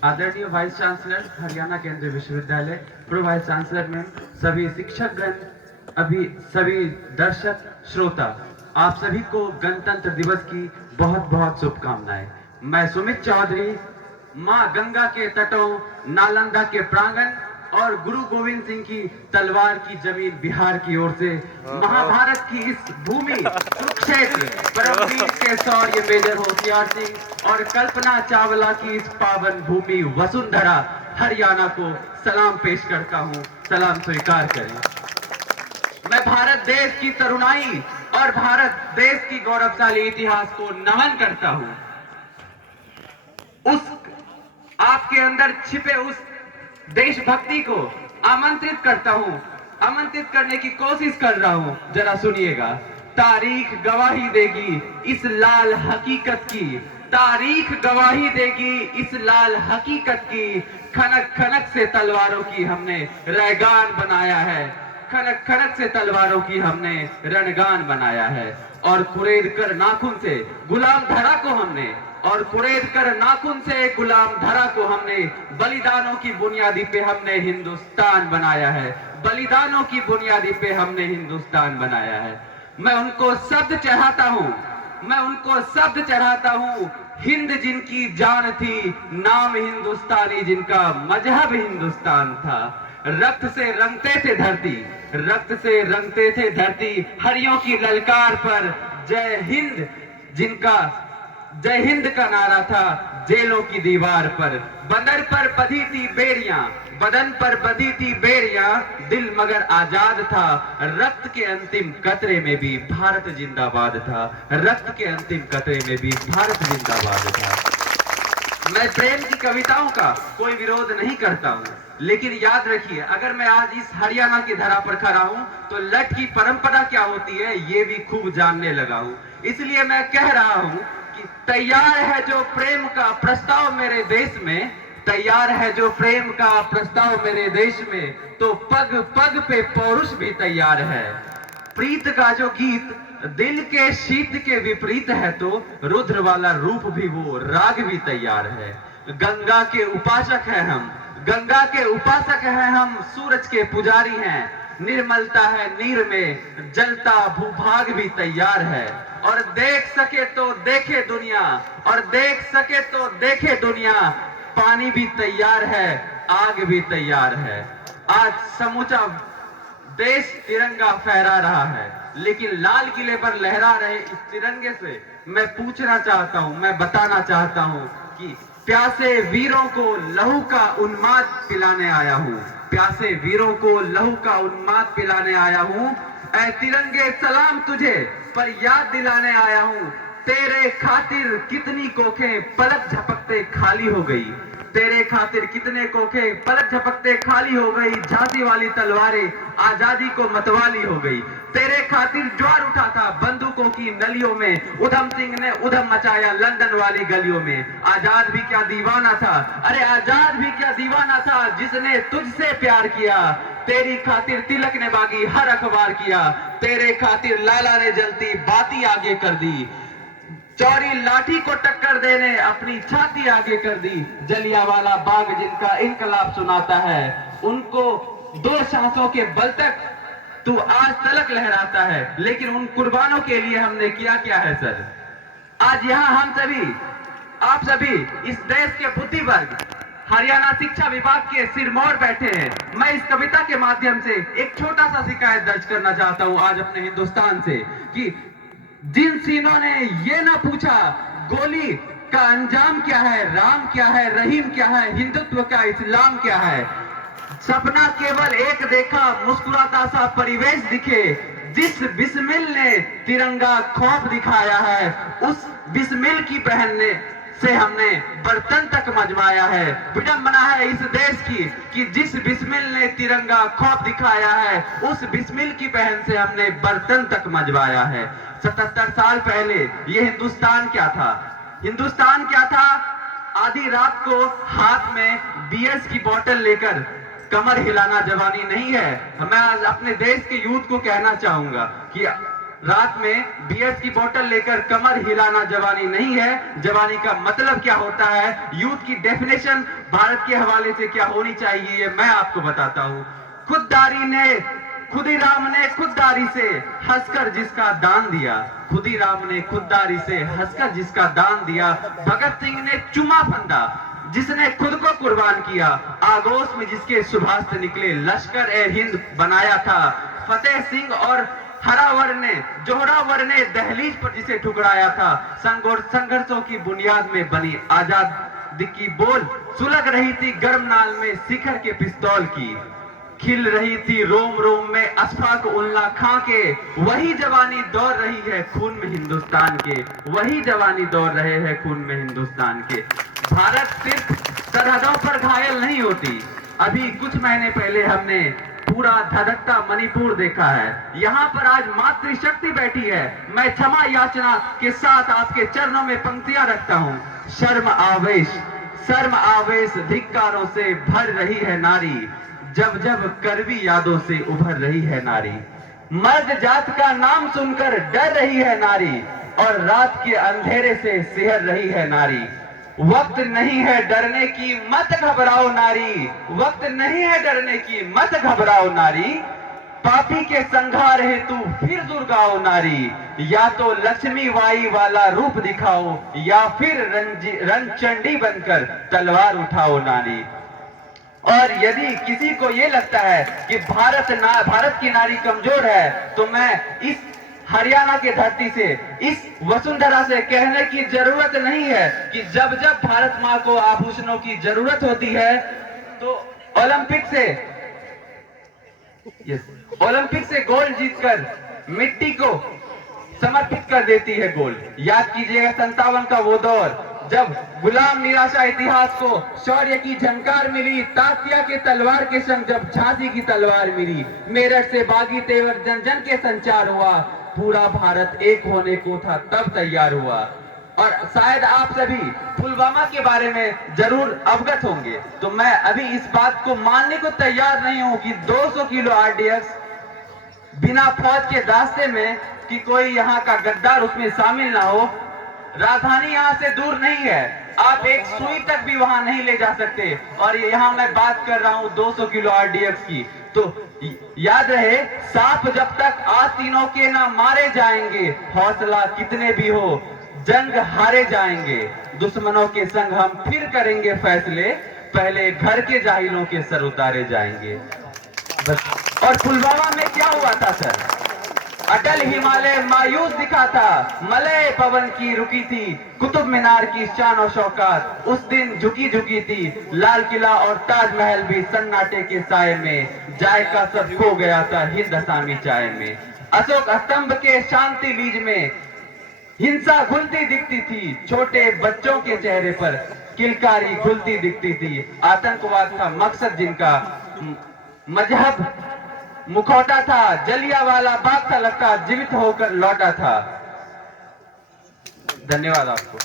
आदरणीय vice chancellor Haryana केंद्रीय विश्वविद्यालय, प्रो वाइस चांसलर मैम, सभी शिक्षकगण, अभी सभी दर्शक श्रोता, आप सभी को गणतंत्र दिवस की बहुत बहुत शुभकामनाएं। मैं सुमित चौधरी, मां गंगा के तटों, नालंदा के प्रांगण और गुरु गोविंद सिंह की तलवार की जमीन बिहार की ओर से महाभारत की इस भूमि कुरुक्षेत्र, परमवीर के शौर्य मेजर होशियार सिंह और कल्पना चावला की इस पावन भूमि वसुंधरा हरियाणा को सलाम पेश करता हूं। सलाम स्वीकार करें। मैं भारत देश की तरुणाई और भारत देश की गौरवशाली इतिहास को नमन करता हूं। उस आपके अंदर छिपे उस देशभक्ति को आमंत्रित करता हूं, आमंत्रित करने की कोशिश कर रहा हूं। जरा सुनिएगा। तारीख गवाही देगी इस लाल हकीकत की, तारीख गवाही देगी इस लाल हकीकत की। खनक खनक से तलवारों की हमने रैगान बनाया है, खनक खनक से तलवारों की हमने रणगान बनाया है। और कुरेद कर नाखून से गुलाम धरा को हमने और कुरेद कर नाखून से गुलाम धरा को हमने बलिदानों की बुनियादी पे हमने हिंदुस्तान बनाया है, बलिदानों की बुनियादी पे हमने हिंदुस्तान बनाया है। मैं उनको शब्द चढ़ाता हूं, मैं उनको शब्द चढ़ाता हूं। हिंद जिनकी जान थी, नाम हिंदुस्तानी जिनका मजहब हिंदुस्तान था। रक्त से रंगते थे धरती, रक्त से रंगते थे धरती। हरियों की ललकार पर जय हिंद जिनका, जय हिंद का नारा था जेलों की दीवार पर। बदन पर बंधी थी बेड़ियां, बदन पर बंधी थी बेड़ियां, दिल मगर आजाद था। रक्त के अंतिम कतरे में भी भारत जिंदाबाद था, रक्त के अंतिम कतरे में भी भारत जिंदाबाद था। मैं प्रेम की कविताओं का कोई विरोध नहीं करता हूं, लेकिन याद रखिए, अगर मैं आज इस हरियाणा की धरा पर खड़ा हूं तो लठ की परंपरा क्या होती है ये भी खूब जानने लगा हूं। इसलिए मैं कह रहा हूं कि तैयार है जो प्रेम का प्रस्ताव मेरे देश में, तैयार है जो प्रेम का प्रस्ताव मेरे देश में, तो पग पग पे पौरुष भी तैयार है। प्रीत का जो गीत दिल के शीत के विपरीत है, तो रुद्र वाला रूप भी वो राग भी तैयार है। गंगा के उपासक हैं हम, गंगा के उपासक हैं हम, सूरज के पुजारी हैं। निर्मलता है नीर में, जलता भूभाग भी तैयार है। और देख सके तो देखे दुनिया, और देख सके तो देखे दुनिया, पानी भी तैयार है, आग भी तैयार है। आज समूचा देश तिरंगा फहरा रहा है, लेकिन लाल किले पर लहरा रहे इस तिरंगे से मैं पूछना चाहता हूं, मैं बताना चाहता हूं कि प्यासे वीरों को लहू का उन्माद पिलाने आया हूं, प्यासे वीरों को लहू का उन्माद पिलाने आया हूं। ऐ तिरंगे सलाम तुझे पर याद दिलाने आया हूं। तेरे खातिर कितनी कोखें पलक झपकते खाली हो गई, तेरे खातिर कितने कोखे पलक झपकते खाली हो गई। झांसी वाली तलवारें आजादी को मतवाली हो गई। तेरे खातिर ज्वार उठा था बंदूकों की नलियों में, उधम सिंह ने उधम मचाया लंदन वाली गलियों में। आजाद भी क्या दीवाना था, अरे आजाद भी क्या दीवाना था, जिसने तुझसे प्यार किया। तेरी खातिर तिलक ने बागी हर अखबार किया, तेरे खातिर लाला ने जलती बाती आगे कर दी। चौरी लाठी को टक्कर देने अपनी छाती आगे कर दी। जलियांवाला बाग जिनका इनकलाब सुनाता है, उनको दो सांसों के बल तक तू आज तलक लहराता है। लेकिन उन कुर्बानों के लिए हमने किया क्या है सर? आज यहाँ हम सभी, आप सभी इस देश के बुद्धिवर्ग हरियाणा शिक्षा विभाग के सिरमौर बैठे हैं। मैं इस कविता के माध्यम से एक छोटा सा शिकायत दर्ज करना चाहता हूं आज अपने हिंदुस्तान से, कि जिन सीनों ने ये ना पूछा गोली का अंजाम क्या है, राम क्या है, रहीम क्या है, हिंदुत्व का इस्लाम क्या है। सपना केवल एक देखा, मुस्कुराता सा परिवेश दिखे। जिस बिस्मिल ने तिरंगा खौफ दिखाया है, उस बिस्मिल की पहनने से हमने बर्तन तक मजमाया है। विडंबना है इस देश की कि जिस बिस्मिल ने तिरंगा खौफ दिखाया है, उस बिस्मिल की पहन से हमने बर्तन तक मजवाया है। 77 साल पहले ये हिंदुस्तान क्या था? हिंदुस्तान क्या था? आधी रात को हाथ में बीएस की बोतल लेकर कमर हिलाना जवानी नहीं है। मैं आज अपने देश के यूथ को कहना चाहूंगा कि रात में बियर की बोतल लेकर कमर हिलाना जवानी नहीं है। जवानी का मतलब क्या होता है, यूथ की डेफिनेशन भारत के हवाले से क्या होनी चाहिए, मैं आपको बताता हूं। खुदीराम ने खुददारी से हंसकर जिसका दान दिया, खुदीराम ने खुददारी से हंसकर जिसका दान दिया। भगत सिंह ने चुमा फंदा जिसने खुद को कुर्बान किया। आगोश में जिसके सुभाष निकले लश्कर ए हिंद बनाया था। फतेह सिंह और जोहरावर ने दहलीज पर जिसे ठुकराया था। संघर्षों की बुनियाद में बनी आजादी की बोल सुलग रही थी गर्म नाल में शिखर के पिस्तौल की। खिल रही थी रोम रोम में अशफाक उल्ला खां के। वही जवानी दौड़ रही है खून में हिंदुस्तान के, वही जवानी दौड़ रहे हैं खून में हिंदुस्तान के। भारत सिर्फ सरहदों पर घायल नहीं होती। अभी कुछ महीने पहले हमने पूरा धधकता मणिपुर देखा है। यहाँ पर आज मातृशक्ति बैठी है। मैं क्षमा याचना के साथ आपके चरणों में पंक्तियां रखता हूँ। शर्म आवेश धिक्कारों से भर रही है नारी, जब जब करवी यादों से उभर रही है नारी। मर्द जात का नाम सुनकर डर रही है नारी, और रात के अंधेरे से सिहर रही है नारी। वक्त नहीं है डरने की मत घबराओ नारी, वक्त नहीं है डरने की मत घबराओ नारी। पापी के संघार हेतु फिर दुर्गाओ नारी, या तो लक्ष्मी वाई वाला रूप दिखाओ, या फिर रणचंडी बनकर तलवार उठाओ नारी। और यदि किसी को ये लगता है कि भारत की नारी कमजोर है, तो मैं इस हरियाणा की धरती से, इस वसुंधरा से कहने की जरूरत नहीं है कि जब जब भारत माँ को आभूषणों की जरूरत होती है तो ओलंपिक से गोल्ड जीतकर मिट्टी को समर्पित कर देती है गोल्ड। याद कीजिएगा 57 का वो दौर जब गुलाम निराशा इतिहास को शौर्य की झंकार मिली। तात्या के तलवार के संग जब झांसी की तलवार मिली। मेरठ से बागी तेवर जन जन के संचार हुआ। पूरा भारत एक होने को था तब तैयार हुआ। और शायद आप सभी पुलवामा के बारे में जरूर अवगत होंगे, तो मैं अभी इस बात को मानने को तैयार नहीं हूं कि 200 किलो आरडीएक्स बिना फौज के रास्ते में कि कोई यहाँ का गद्दार उसमें शामिल ना हो। राजधानी यहाँ से दूर नहीं है, आप एक सुई तक भी वहां नहीं ले जा सकते। और यहाँ मैं बात कर रहा हूँ 200 किलो आरडीएक्स की। तो याद रहे, सांप जब तक आस्तीनों के ना मारे जाएंगे, हौसला कितने भी हो जंग हारे जाएंगे। दुश्मनों के संग हम फिर करेंगे फैसले, पहले घर के जाहिलों के सर उतारे जाएंगे। बस। और पुलवामा में क्या हुआ था सर? अटल हिमालय मायूस दिखा था, मलय पवन की रुकी थी, कुतुब मीनार की शान और शौकत उस दिन झुकी झुकी थी। लाल किला और ताजमहल भी सन्नाटे के साए में, जायका सब खो गया था हिंद असामी चाय में। अशोक स्तंभ के शांति बीज में हिंसा घुलती दिखती थी, छोटे बच्चों के चेहरे पर किलकारी घुलती दिखती थी। आतंकवाद था मकसद जिनका, मजहब मुखौटा था, जलियांवाला बाग था लगता जीवित होकर लौटा था। धन्यवाद आपको।